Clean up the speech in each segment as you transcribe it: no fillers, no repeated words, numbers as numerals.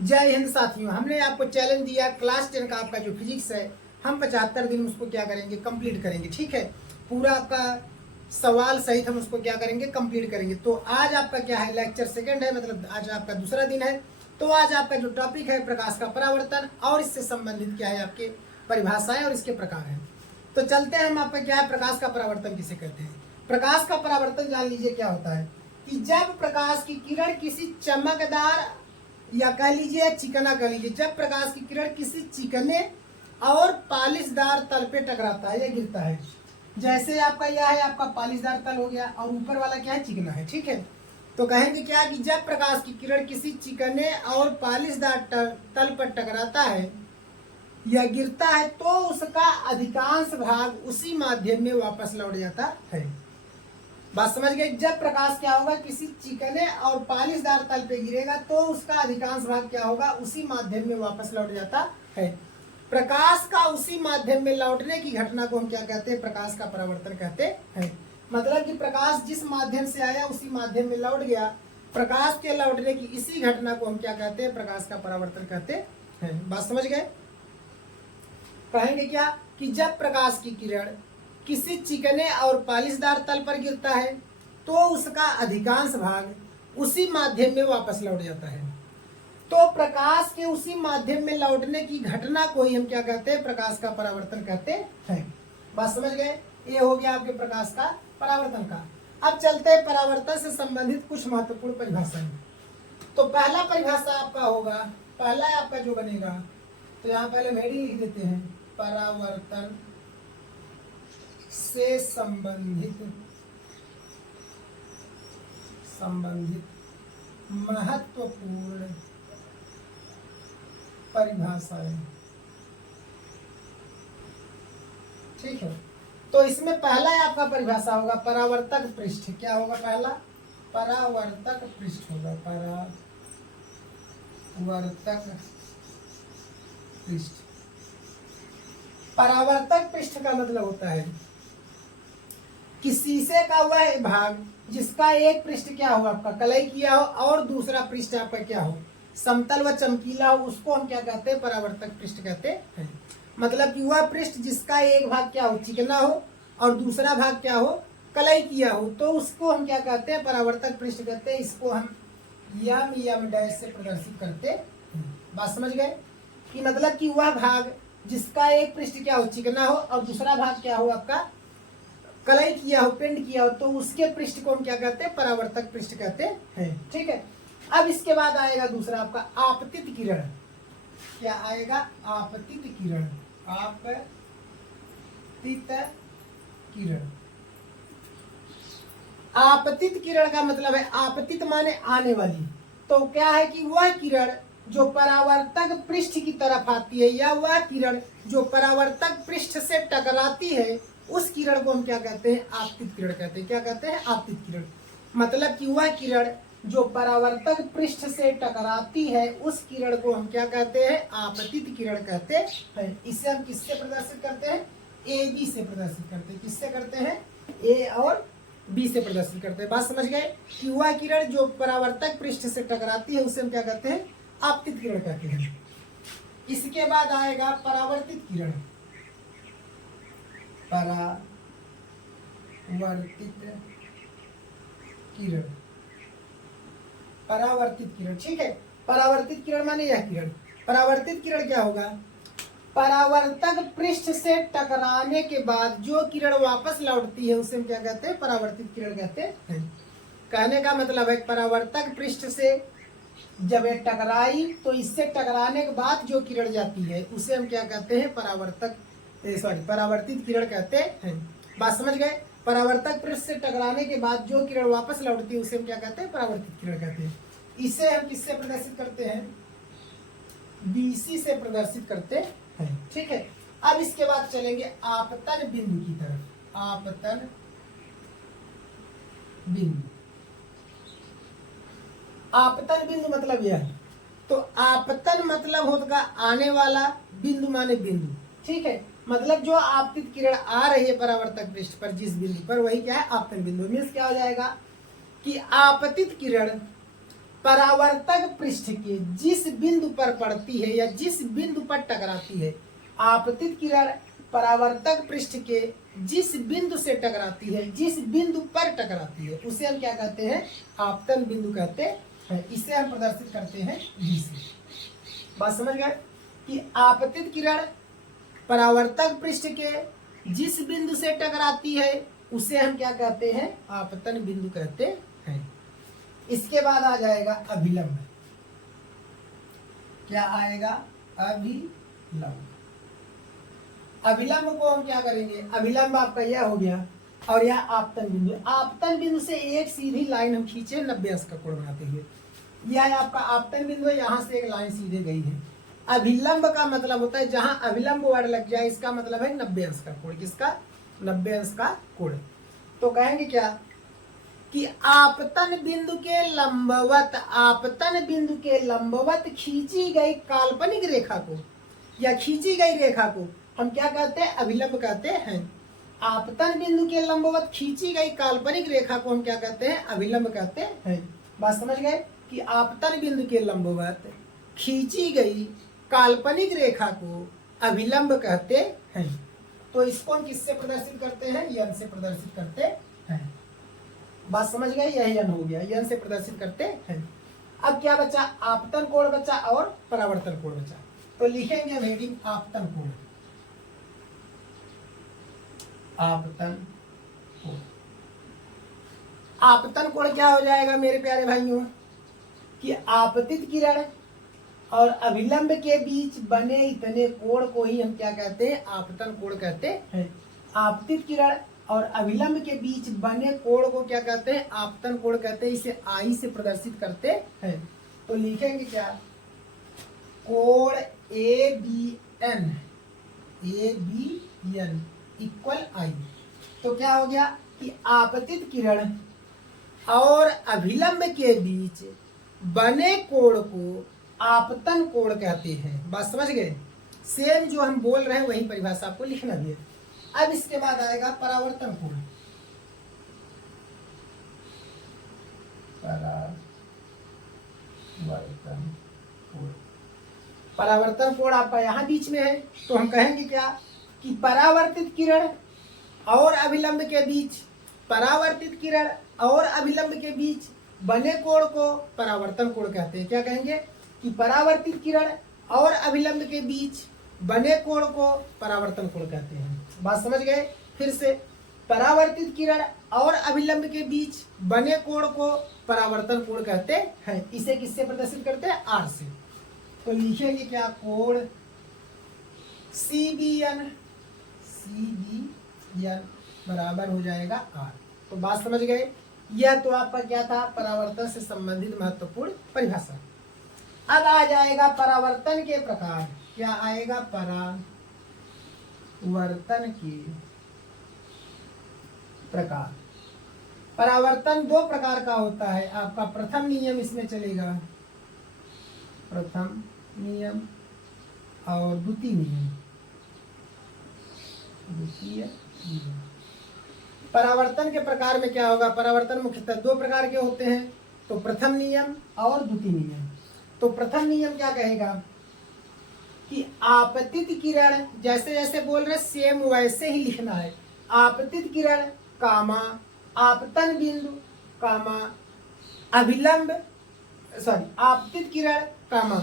जय हिंद साथियों, हमने आपको चैलेंज दिया क्लास 10 का आपका जो फिजिक्स है हम 75 दिन में उसको क्या करेंगे, कंप्लीट करेंगे। ठीक है, पूरा आपका सवाल सहित हम उसको क्या करेंगे, कंप्लीट करेंगे। तो आज आपका क्या है, लेक्चर सेकंड है, मतलब आज आपका दूसरा दिन है। तो आज आपका जो टॉपिक है प्रकाश का परावर्तन और इससे संबंधित क्या है आपके परिभाषाएं और इसके प्रकार हैं। तो चलते हैं हम आपका क्या है, प्रकाश का परावर्तन किसे कहते हैं। प्रकाश का परावर्तन जान लीजिए क्या होता है कि जब प्रकाश की किरण किसी चमकदार या कह लीजिए चिकना कह लीजिए, जब प्रकाश की किरण किसी चिकने और पालिशदार तल पे टकराता है या गिरता है। जैसे आपका यह है, आपका पालिशदार तल हो गया और ऊपर वाला क्या है, चिकना है। ठीक है, तो कहेंगे क्या कि जब प्रकाश की किरण किसी चिकने और पालिशदार तल पर टकराता है या गिरता है तो उसका अधिकांश भाग उसी माध्यम में वापस लौट जाता है। बात समझ गए। जब प्रकाश क्या होगा, किसी चिकने और पालिशदार तल पे गिरेगा तो उसका अधिकांश भाग क्या होगा, उसी माध्यम में वापस लौट जाता है। प्रकाश का उसी माध्यम में लौटने की घटना को हम क्या कहते हैं, प्रकाश का परावर्तन कहते हैं। मतलब कि प्रकाश जिस माध्यम से आया उसी माध्यम में लौट गया, प्रकाश के लौटने की इसी घटना को हम क्या कहते हैं, प्रकाश का परावर्तन कहते हैं। बात समझ गए। कहेंगे क्या कि जब प्रकाश की किरण किसी चिकने और पालिशदार तल पर गिरता है तो उसका अधिकांश भाग उसी माध्यम में वापस लौट जाता है। तो प्रकाश के उसी माध्यम में लौटने की घटना को ही हम क्या कहते हैं, प्रकाश का परावर्तन कहते हैं। बात समझ गए। ये हो गया आपके प्रकाश का परावर्तन का। अब चलते हैं परावर्तन से संबंधित कुछ महत्वपूर्ण परिभाषाएं। तो पहला परिभाषा आपका होगा, पहला आपका जो बनेगा, तो यहाँ पहले हम हेडिंग लिख देते हैं, परावर्तन से संबंधित महत्वपूर्ण परिभाषाएं। ठीक है, तो इसमें पहला आपका परिभाषा होगा परावर्तक पृष्ठ। क्या होगा पहला, परावर्तक पृष्ठ होगा, परावर्तक पृष्ठ। परावर्तक पृष्ठ का मतलब होता है कि शीशे का वह भाग जिसका एक पृष्ठ क्या हो, आपका कलई किया हो और दूसरा पृष्ठ आपका क्या हो, समतल व चमकीला हो, उसको हम क्या कहते हैं, परावर्तक पृष्ठ कहते हैं। मतलब कि वह पृष्ठ जिसका एक भाग क्या हो, चिकना हो और दूसरा भाग क्या हो, कलई किया हो, तो उसको हम क्या कहते हैं, परावर्तक पृष्ठ कहते हैं। इसको हम यम डैश से प्रदर्शित करते हैं। बात समझ गए कि मतलब कि वह भाग जिसका एक पृष्ठ क्या हो, चिकना हो और दूसरा भाग क्या हो, आपका कलई किया हो, पेंट किया हो, तो उसके पृष्ठ को हम क्या कहते हैं, परावर्तक पृष्ठ कहते हैं। ठीक है, अब इसके बाद आएगा दूसरा आपका आपतित किरण। क्या आएगा, आपतित किरण। आपतित किरण। आपतित किरण का मतलब है, आपतित माने आने वाली। तो क्या है कि वह किरण जो परावर्तक पृष्ठ की तरफ आती है या वह किरण जो परावर्तक पृष्ठ से टकराती है, उस किरण को हम क्या कहते हैं, आपतित किरण कहते हैं। क्या कहते हैं, आपतित किरण। मतलब कि वह किरण जो परावर्तक पृष्ठ से टकराती है उस किरण को हम क्या कहते हैं, आपतित किरण कहते हैं। इसे हम किससे प्रदर्शित करते हैं, ए बी से प्रदर्शित करते हैं। किससे करते हैं, ए और बी से प्रदर्शित करते हैं। बात समझ गए कि वह किरण जो परावर्तक पृष्ठ से टकराती है उसे हम क्या कहते हैं, आपतित किरण कहते हैं। इसके बाद आएगा परावर्तित किरण। परावर्तित किरण। परावर्तित किरण। ठीक है, परावर्तित किरण माने यह किरण। परावर्तित किरण क्या होगा, परावर्तक पृष्ठ से टकराने के बाद जो किरण वापस लौटती है उसे हम क्या कहते हैं, परावर्तित किरण कहते हैं। कहने का मतलब है परावर्तक पृष्ठ से जब ये टकराई तो इससे टकराने के बाद जो किरण जाती है उसे हम क्या कहते हैं, परावर्तित किरण कहते हैं। बात समझ गए। परावर्तक पृष्ठ से टकराने के बाद जो किरण वापस लौटती है उसे हम क्या कहते हैं, परावर्तित किरण कहते हैं। इसे हम किससे प्रदर्शित करते हैं, बीसी से प्रदर्शित करते हैं। ठीक है, अब इसके बाद चलेंगे आपतन बिंदु की तरफ। आपतन बिंदु। आपतन बिंदु मतलब यह है, तो आपतन मतलब होगा आने वाला, बिंदु माने बिंदु। ठीक है, मतलब जो आपतित किरण आ रही है परावर्तक पृष्ठ पर जिस बिंदु पर, वही क्या है, आपतन बिंदु। मीन्स क्या हो जाएगा कि आपतित किरण परावर्तक पृष्ठ के जिस बिंदु पर पड़ती है या जिस बिंदु पर टकराती है, आपतित किरण परावर्तक पृष्ठ के जिस बिंदु से टकराती है, जिस बिंदु पर टकराती है, उसे हम क्या कहते हैं? आपतन बिंदु कहते हैं। इसे हम प्रदर्शित करते हैं D से। बात समझ गए कि आपतित किरण परावर्तक पृष्ठ के जिस बिंदु से टकराती है उसे हम क्या कहते हैं? आपतन बिंदु कहते हैं। इसके बाद आ जाएगा अभिलंब। क्या आएगा? अभिलंब। अभिलंब को हम क्या करेंगे? अभिलंब आपका यह हो गया और यह आपतन बिंदु। आपतन बिंदु से एक सीधी लाइन हम खींचे 90 अंश का कोण बनाते हुए, यह आपका आपतन बिंदु है। यहाँ से एक लाइन सीधे गई है। अभिलंब का मतलब होता है जहां अभिलंब वर्ड लग जाए, इसका मतलब है 90 अंश का कोण। किसका? 90 अंश का कोण। तो कहेंगे क्या कि आपतन बिंदु के लंबवत, आपतन बिंदु के लंबवत खींची गई काल्पनिक रेखा को या खींची गई रेखा को हम क्या कहते हैं? अभिलंब कहते हैं। आपतन बिंदु के लंबवत खींची गई काल्पनिक रेखा को हम क्या कहते हैं? अभिलंब कहते हैं। बात समझ गए कि आपतन बिंदु के लंबवत खींची गई काल्पनिक रेखा को अभिलंब कहते हैं। तो इसको हम किससे प्रदर्शित करते हैं? यन से प्रदर्शित करते हैं। बात समझ गए? यही यन हो गया, यन से प्रदर्शित करते हैं। अब क्या बचा? आपतन कोण बचा और परावर्तन कोण बचा। तो लिखेंगे हम हेडिंग आपतन कोण। आपतन कोण। आपतन कोण क्या हो जाएगा मेरे प्यारे भाइयों कि आपतित किरण और अभिलंब के बीच बने इतने कोण को ही हम क्या कहते हैं? आपतन कोण कहते हैं। आपतित किरण और अभिलंब के बीच बने कोण को क्या कहते हैं? आपतन कोण कहते हैं। इसे आई से प्रदर्शित करते हैं। तो लिखेंगे क्या? कोण ABN इक्वल आई। तो क्या हो गया कि आपतित किरण और अभिलंब के बीच बने कोण को आपतन कोण कहते हैं। बात समझ गए? सेम जो हम बोल रहे हैं वही परिभाषा आपको लिखना भी है। अब इसके बाद आएगा परावर्तन कोण। परावर्तन कोण। परावर्तन कोण आपका यहाँ बीच में है। तो हम कहेंगे क्या कि परावर्तित किरण और अभिलंब के बीच, परावर्तित किरण और अभिलंब के बीच बने कोण को परावर्तन कोण कहते हैं। क्या कहेंगे कि परावर्तित किरण और अभिलंब के बीच बने कोण को परावर्तन कोण कहते हैं। बात समझ गए? फिर से, परावर्तित किरण और अभिलंब के बीच बने कोण को परावर्तन कोण कहते हैं। इसे किससे प्रदर्शित करते हैं? आर से। तो लिखेंगे क्या? कोण CBN बराबर हो जाएगा आर। तो बात समझ गए? यह तो आपका क्या था? परावर्तन से संबंधित महत्वपूर्ण परिभाषा। अब आ जाएगा परावर्तन के प्रकार। क्या आएगा? परावर्तन के प्रकार। परावर्तन दो प्रकार का होता है आपका। प्रथम नियम इसमें चलेगा, प्रथम नियम और द्वितीय नियम। द्वितीय नियम। परावर्तन के प्रकार में क्या होगा? परावर्तन मुख्यतः दो प्रकार के होते हैं। तो प्रथम नियम और द्वितीय नियम। तो प्रथम नियम क्या कहेगा कि आपतित किरण, जैसे जैसे बोल रहे सेम वैसे ही लिखना है। आपतित किरण कामा आपतन बिंदु कामा अभिलंब, आपतित किरण कामा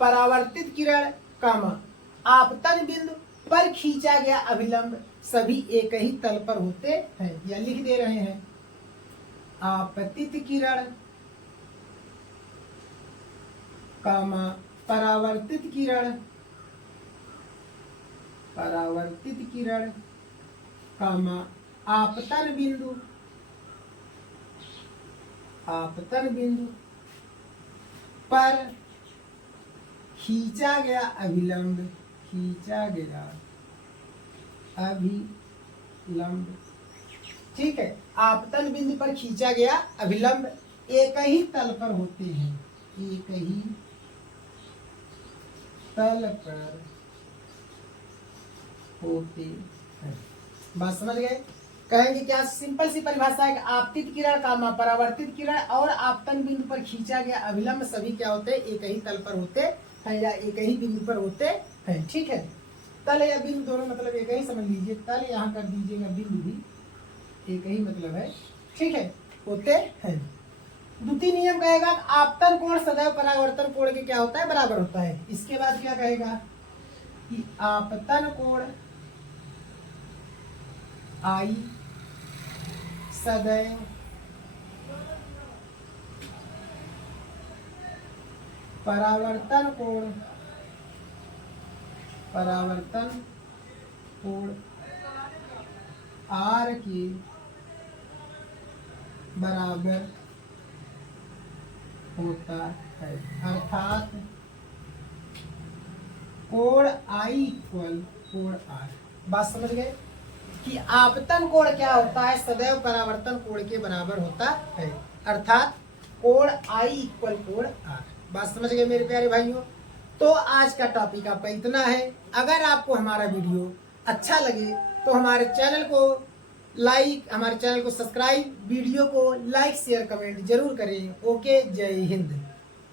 परावर्तित किरण कामा आपतन बिंदु पर खींचा गया अभिलंब सभी एक ही तल पर होते हैं। या लिख दे रहे हैं आपतित किरण कामा परावर्तित किरण, परावर्तित किरण कामा आपतन बिंदु, आपतन बिंदु पर खींचा गया अभिलंब, खींचा गया अभिलंब। ठीक है, आपतन बिंदु पर खींचा गया अभिलंब एक ही तल पर होते हैं, एक ही तल पर होते हैं। बात समझ गए? कहेंगे क्या, सिंपल सी परिभाषा है कि आपतित किरण कामा परावर्तित किरण और आपतन बिंदु पर खींचा गया अभिलंब सभी क्या होते हैं, एक ही तल पर होते हैं या एक ही बिंदु पर होते हैं। ठीक है, तल या बिंदु दोनों मतलब एक ही समझ लीजिए, तल यहाँ कर दीजिएगा, बिंदु भी एक ही मतलब है। ठीक है, होते हैं। द्वितीय नियम कहेगा आपतन कोण सदैव परावर्तन कोण के क्या होता है, बराबर होता है। इसके बाद क्या कहेगा कि आपतन कोण आई सदैव परावर्तन कोण आर के बराबर होता है। अर्थात कोण आई इक्वल कोण आर। बात समझ गए कि आपतन कोण क्या होता है, सदैव परावर्तन कोण के बराबर होता है, अर्थात कोण आई इक्वल कोण आर। बात समझ गए मेरे प्यारे भाइयों। तो आज का टॉपिक आपका इतना है। अगर आपको हमारा वीडियो अच्छा लगे तो हमारे चैनल को लाइक, हमारे चैनल को सब्सक्राइब, वीडियो को लाइक शेयर कमेंट जरूर करें। ओके, जय हिंद।